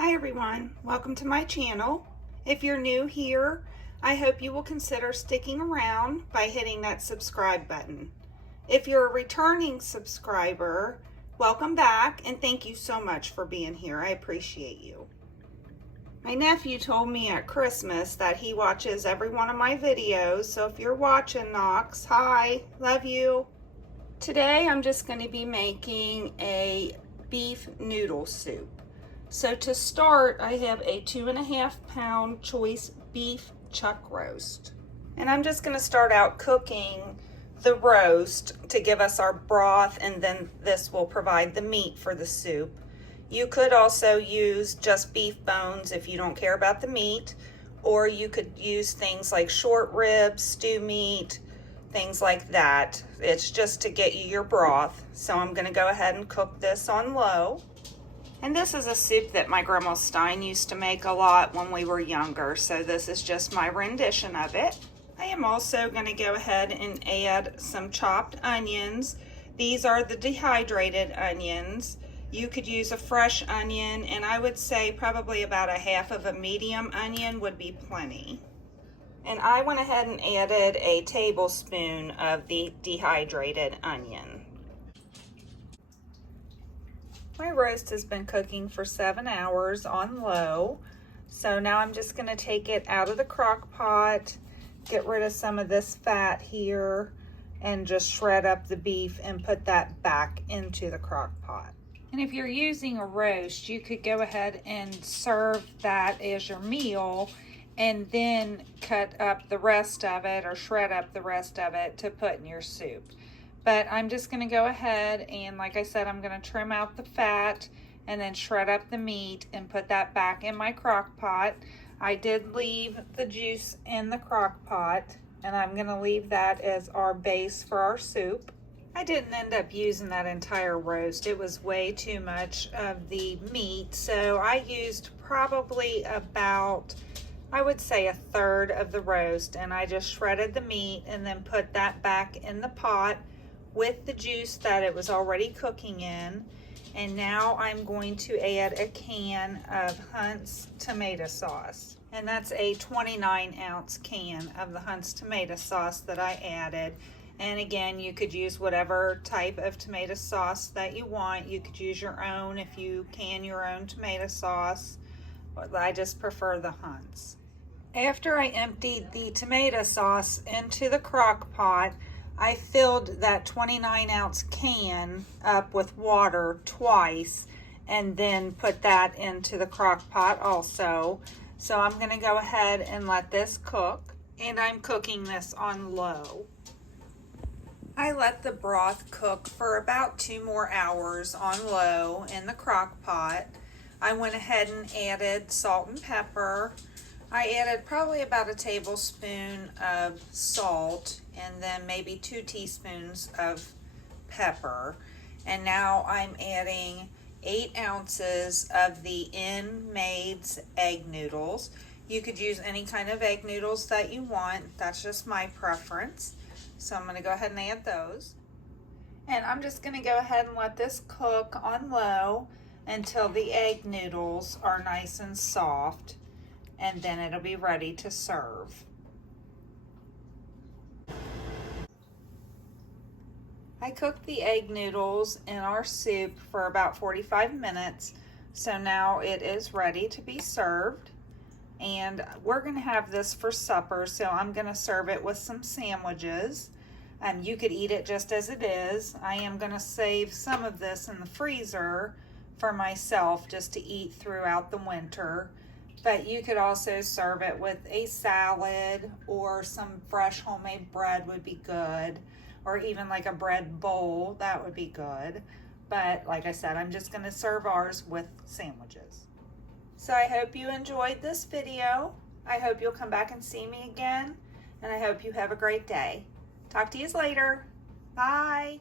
Hi everyone, welcome to my channel. If you're new here, I hope you will consider sticking around by hitting that subscribe button. If you're a returning subscriber, welcome back and thank you so much for being here. I appreciate you. My nephew told me at Christmas that he watches every one of my videos, so if you're watching, Knox, hi, love you. Today I'm just going to be making a beef noodle soup. So to start, I have a 2.5 pound choice beef chuck roast. And I'm just gonna start out cooking the roast to give us our broth, and then this will provide the meat for the soup. You could also use just beef bones if you don't care about the meat, or you could use things like short ribs, stew meat, things like that. It's just to get you your broth. So I'm gonna go ahead and cook this on low. And this is a soup that my grandma Stein used to make a lot when we were younger, so this is just my rendition of it. I am also going to go ahead and add some chopped onions. These are the dehydrated onions. You could use a fresh onion, and I would say probably about 1/2 of a medium onion would be plenty. And I went ahead and added a tablespoon of the dehydrated onion. My roast has been cooking for 7 hours on low. So now I'm just gonna take it out of the crock pot, get rid of some of this fat here, and just shred up the beef and put that back into the crock pot. And if you're using a roast, you could go ahead and serve that as your meal and then cut up the rest of it or shred up the rest of it to put in your soup. But I'm just going to go ahead and, like I said, I'm going to trim out the fat and then shred up the meat and put that back in my crock pot. I did leave the juice in the crock pot, and I'm going to leave that as our base for our soup. I didn't end up using that entire roast. It was way too much of the meat, so I used probably about, I would say, 1/3 of the roast, and I just shredded the meat and then put that back in the pot with the juice that it was already cooking in. And now I'm going to add a can of Hunt's tomato sauce. And that's a 29-ounce can of the Hunt's tomato sauce that I added. And again, you could use whatever type of tomato sauce that you want. You could use your own if you can your own tomato sauce. But I just prefer the Hunt's. After I emptied the tomato sauce into the crock pot, I filled that 29-ounce can up with water twice and then put that into the crock pot also. So I'm going to go ahead and let this cook, and I'm cooking this on low. I let the broth cook for about 2 more hours on low in the crock pot. I went ahead and added salt and pepper. I added probably about 1 tablespoon of salt and then maybe 2 teaspoons of pepper. And now I'm adding 8 ounces of the In-Maid's egg noodles. You could use any kind of egg noodles that you want. That's just my preference. So I'm going to go ahead and add those. And I'm just going to go ahead and let this cook on low until the egg noodles are nice and soft, and then it'll be ready to serve. I cooked the egg noodles in our soup for about 45 minutes, so now it is ready to be served. And we're going to have this for supper, so I'm going to serve it with some sandwiches. You could eat it just as it is. I am going to save some of this in the freezer for myself just to eat throughout the winter. But you could also serve it with a salad, or some fresh homemade bread would be good, or even like a bread bowl, that would be good. But like I said, I'm just going to serve ours with sandwiches. So I hope you enjoyed this video. I hope you'll come back and see me again, and I hope you have a great day. Talk to you later. Bye.